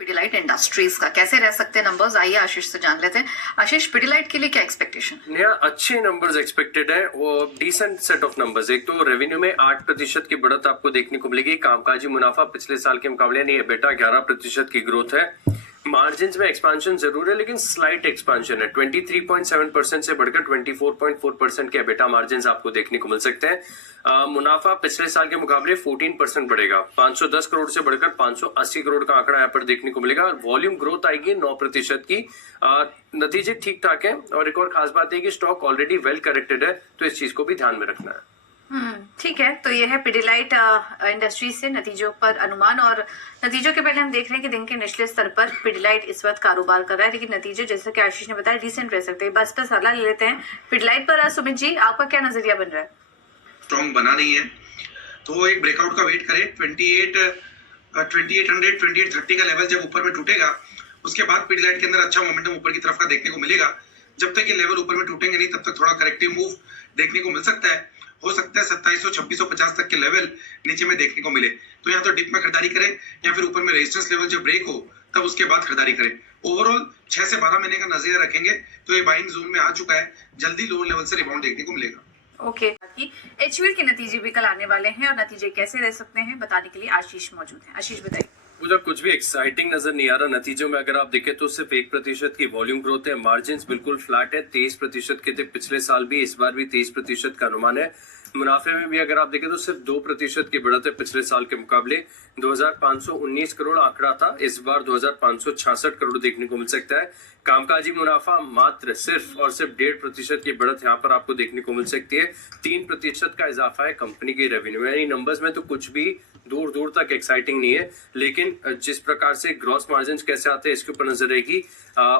Pidilite industries का कैसे रह सकते हैं नंबर्स, आइए आशीष से जान लेते हैं। आशीष, पिडिलाइट के लिए क्या एक्सपेक्टेशन? नया अच्छे नंबर्स एक्सपेक्टेड है और डिसेंट सेट ऑफ नंबर्स। एक तो रेवेन्यू में 8% की बढ़त आपको देखने को मिलेगी। कामकाजी मुनाफा पिछले साल के मुकाबले नहीं है बेटा, 11% की ग्रोथ है। मार्जिन में एक्सपांशन जरूर है लेकिन स्लाइट एक्सपांशन है। 23.7% से बढ़कर 24.4% के बेटा मार्जिन आपको देखने को मिल सकते हैं। मुनाफा पिछले साल के मुकाबले 14% बढ़ेगा। 510 करोड़ से बढ़कर 580 करोड़ का आंकड़ा यहाँ पर देखने को मिलेगा। वॉल्यूम ग्रोथ आएगी 9% की। नतीजे ठीक ठाक है और एक और खास बात है कि स्टॉक ऑलरेडी वेल करेक्टेड है, तो इस चीज को भी ध्यान में रखना है। ठीक है, तो ये है पिडिलाइट इंडस्ट्रीज से नतीजों पर अनुमान। और नतीजों के पहले हम देख रहे हैं कि दिन के निचले स्तर पर पिडिलाइट इस वक्त कारोबार कर रहा है, लेकिन नतीजे जैसे कि आशीष ने बताया डिसेंट रह सकते हैं। बस पर सलाह ले लेते हैं पिडिलाइट पर। सुमित जी, आपका क्या नजरिया बन रहा है? स्ट्रॉन्ग बना नहीं है तो एक ब्रेकआउट का वेट करें। 2830 का लेवल जब ऊपर में टूटेगा उसके बाद पिडिलाइट के अंदर अच्छा मोमेंटम ऊपर की तरफ का देखने को मिलेगा। जब तक ये लेवल ऊपर में टूटेंगे नहीं तब तक थोड़ा करेक्टिव मूव देखने को मिल सकता है। हो सकता है 2700-2650 तक के लेवल नीचे में देखने को मिले, तो या तो डिप में खरीदारी करें या फिर ऊपर में रेजिस्टेंस लेवल जब ब्रेक हो तब उसके बाद खरीदारी करें। ओवरऑल 6 से 12 महीने का नजरिया रखेंगे तो ये बाइंग जोन में आ चुका है, जल्दी लोअर लेवल से रिबाउंड देखने को मिलेगा। ओके, एचयूएल के नतीजे भी कल आने वाले हैं और नतीजे कैसे रह सकते हैं बताने के लिए आशीष मौजूद है। आशीष बताइए। मुझे कुछ भी एक्साइटिंग नजर नहीं आ रहा नतीजों में। अगर आप देखें तो सिर्फ 1% की वॉल्यूम ग्रोथ है। मार्जिन बिल्कुल फ्लैट है, 23% के थे पिछले साल भी, इस बार भी 23% का अनुमान है। मुनाफे में भी अगर आप देखें तो सिर्फ 2% की बढ़त है पिछले साल के मुकाबले। 2519 करोड़ आंकड़ा था, इस बार 2566 करोड़ देखने को मिल सकता है। कामकाजी मुनाफा मात्र सिर्फ और सिर्फ 1.5% की बढ़त यहाँ पर आपको देखने को मिल सकती है। 3% का इजाफा है कंपनी के रेवेन्यू में। यानी नंबर्स में तो कुछ भी दूर दूर तक एक्साइटिंग नहीं है, लेकिन जिस प्रकार से ग्रॉस मार्जिन कैसे आते हैं इसके ऊपर नजर रहेगी।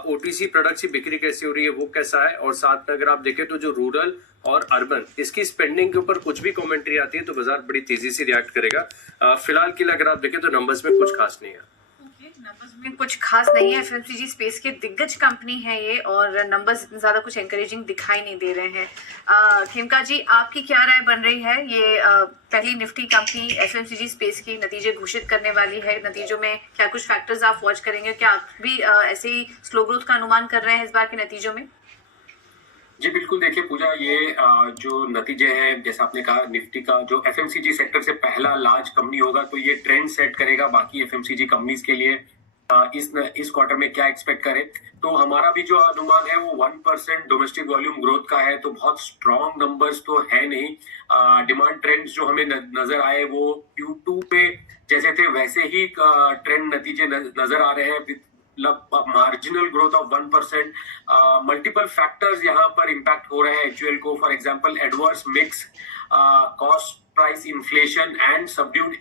ओटीसी प्रोडक्ट्स की बिक्री कैसी हो रही है वो कैसा है, और साथ में अगर आप देखें तो जो रूरल और अर्बन इसकी स्पेंडिंग के ऊपर कुछ भी कमेंट्री आती है तो बाजार बड़ी तेजी से रिएक्ट करेगा। फिलहाल के लिए अगर आप देखें तो नंबर्स में कुछ खास नहीं है। नंबर्स में कुछ खास नहीं है। एफएमसीजी स्पेस की दिग्गज कंपनी है ये और नंबर्स इतने ज्यादा कुछ एनकरेजिंग दिखाई नहीं दे रहे हैं। खेमका जी, आपकी क्या राय बन रही है? ये पहली निफ्टी कंपनी एफएमसीजी स्पेस की नतीजे घोषित करने वाली है। नतीजों में क्या कुछ फैक्टर्स आप वॉच करेंगे? क्या आप भी ऐसे ही स्लो ग्रोथ का अनुमान कर रहे हैं इस बार के नतीजों में? जी बिल्कुल, देखिए पूजा, ये जो नतीजे हैं जैसा आपने कहा, निफ्टी का जो एफएमसीजी सेक्टर से पहला लार्ज कंपनी होगा तो ये ट्रेंड सेट करेगा बाकी एफएमसीजी कंपनीज के लिए। इस क्वार्टर में क्या एक्सपेक्ट करें, तो हमारा भी जो अनुमान है वो 1% डोमेस्टिक वॉल्यूम ग्रोथ का है, तो बहुत स्ट्रॉन्ग नंबर्स तो है नहीं। डिमांड ट्रेंड्स जो हमें नजर आए वो Q2 पे जैसे थे वैसे ही ट्रेंड नतीजे नजर आ रहे हैं। Marginal growth of 1%। Multiple factors यहाँ पर इम्पैक्ट हो रहे हैं एचयूएल को। For example adverse mix, cost price inflation and subdued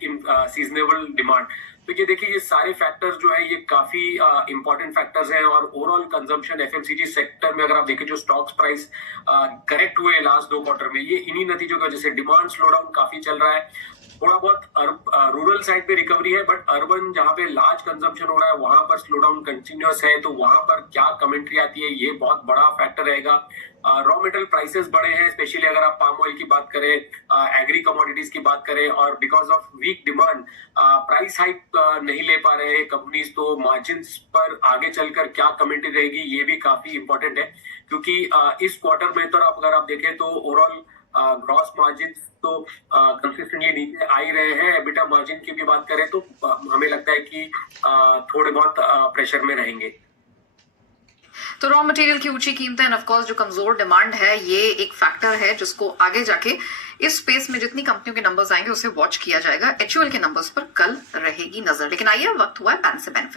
seasonable demand. तो ये देखिए, ये सारे फैक्टर्स जो है ये काफी इंपॉर्टेंट फैक्टर्स हैं। और ओवरऑल कंजम्पशन एफएमसीजी सेक्टर में अगर आप देखें जो स्टॉक्स प्राइस करेक्ट हुए लास्ट 2 क्वार्टर में, ये इन्हीं नतीजों की वजह से डिमांड स्लो डाउन काफी चल रहा है। थोड़ा बहुत रूरल साइड पे रिकवरी है, बट अर्बन जहां पे लार्ज कंजम्पशन हो रहा है वहां पर स्लो डाउन कंटिन्यूअस है। तो वहां पर क्या कमेंट्री आती है ये बहुत बड़ा फैक्टर रहेगा। रॉ मेटेरियल प्राइसेस बढ़े हैं, स्पेशली अगर आप पाम ऑयल की बात करें, एग्री कमोडिटीज की बात करें, और because of weak demand price hike नहीं ले पा रहे हैं कंपनीज। तो मार्जिन पर आगे चलकर क्या कमेंट्री रहेगी ये भी काफी इंपॉर्टेंट है, क्योंकि इस क्वार्टर में तो अगर आप देखें तो ओवरऑल ग्रॉस मार्जिन तो कंसिस्टेंटली नीचे आ ही रहे हैं। एबिटा मार्जिन की भी बात करें तो हमें लगता है कि थोड़े बहुत प्रेशर में रहेंगे। तो रॉ मटेरियल की ऊंची कीमतें एंड ऑफ कोर्स जो कमजोर डिमांड है ये एक फैक्टर है जिसको आगे जाके इस स्पेस में जितनी कंपनियों के नंबर्स आएंगे उसे वॉच किया जाएगा। एचयूएल के नंबर्स पर कल रहेगी नजर। लेकिन आइए, वक्त हुआ है पैन से बेनिफिट।